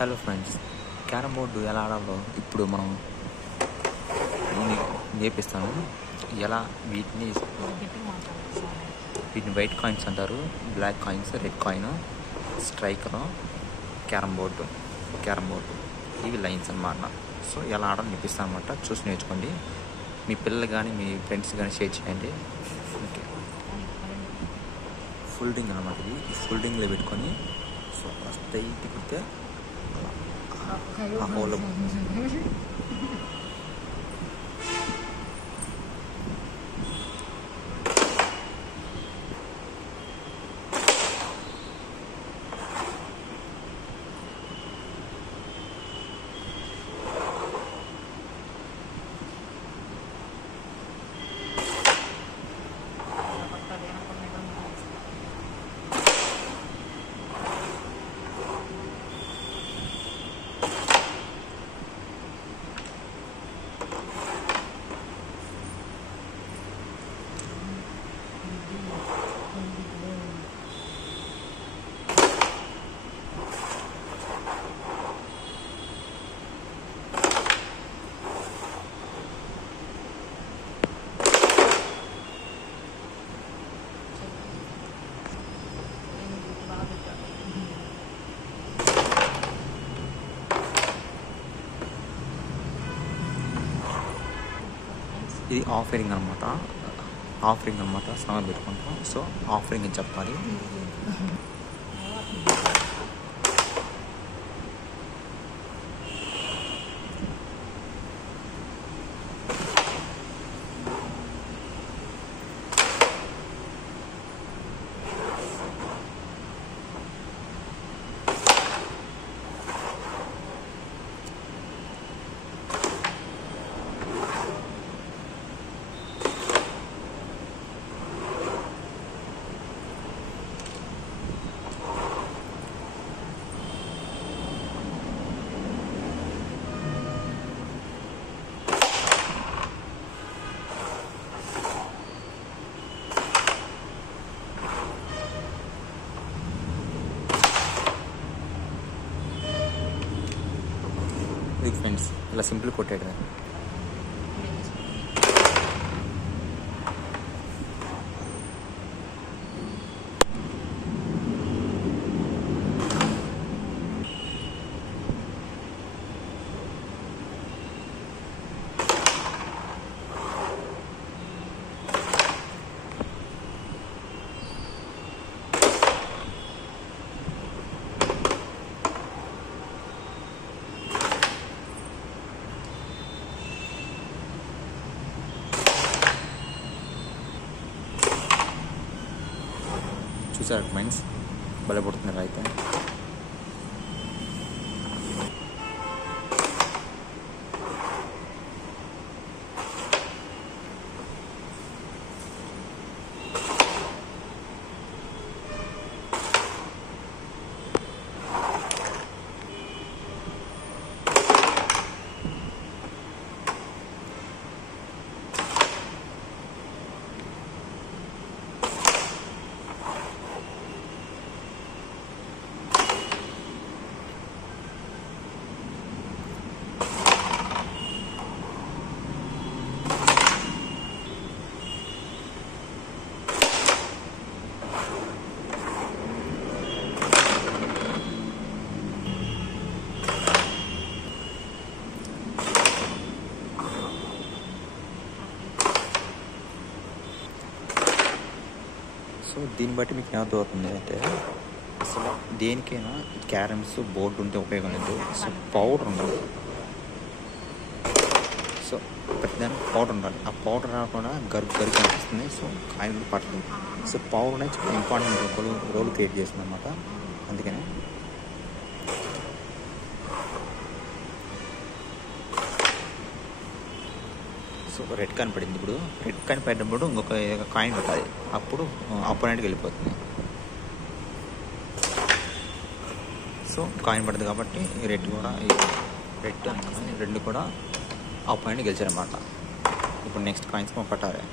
Hello friends, carrom board ఎలా ఆడాలో ఇప్పుడు మనం నేర్పిస్తాను. ఎలా వీటిని వైట్ కాయిన్స్ అంటారు, black coins, red coin, striker, carrom board ఇవి లైన్స్ అన్నమాట. సో ఎలా ఆడాలో నేర్పిస్తాను అనమాట. చూసి నేర్చుకోండి. మీ పిల్లలు కానీ మీ ఫ్రెండ్స్ కానీ షేర్ చేయండి. ఓకే, ఫోల్డింగ్ అనమాట. ఇది ఫోల్డింగ్లో పెట్టుకొని సో స్ట్రైట్ కుడితే హోల్ ఇది ఆఫరింగ్ అనమాట. స్నానం పెట్టుకుంటాం. సో ఆఫరింగ్ అని చెప్పాలి. ఇది ఫ్రెండ్స్ ఇలా సింపుల్ కొట్టాడు. చూసారు ఫ్రెండ్స్, భలే పడుతున్నారు అయితే. సో దీన్ని బట్టి మీకు ఏమవుతుంది అంటే అసలు దేనికైనా క్యారమ్స్ బోర్డు ఉంటే ఉపయోగం లేదు. సో పౌడర్ ఉండాలి. సో ప్రతిదానికి పౌడర్ ఉండాలి. ఆ పౌడర్ రాకుండా గరుకు అనిపిస్తుంది. సో కాయలు పడుతుంది. సో పౌడర్ అనేది చాలా ఇంపార్టెంట్ రోల్ క్రియేట్ చేస్తుంది అన్నమాట. అందుకనే సో రెడ్ కాయిన్ పడింది. ఇప్పుడు రెడ్ కాయిన్ పడినప్పుడు ఇంకొక కాయిన్ పెట్టాలి. అప్పుడు ఆపోనెంట్కి వెళ్ళిపోతుంది. సో కాయిన్ పడుతుంది కాబట్టి రెడ్ అనుకుని రెండు కూడా ఆపోనెంట్ గెలిచారన్నమాట. ఇప్పుడు నెక్స్ట్ కాయిన్స్ పట్టాలి.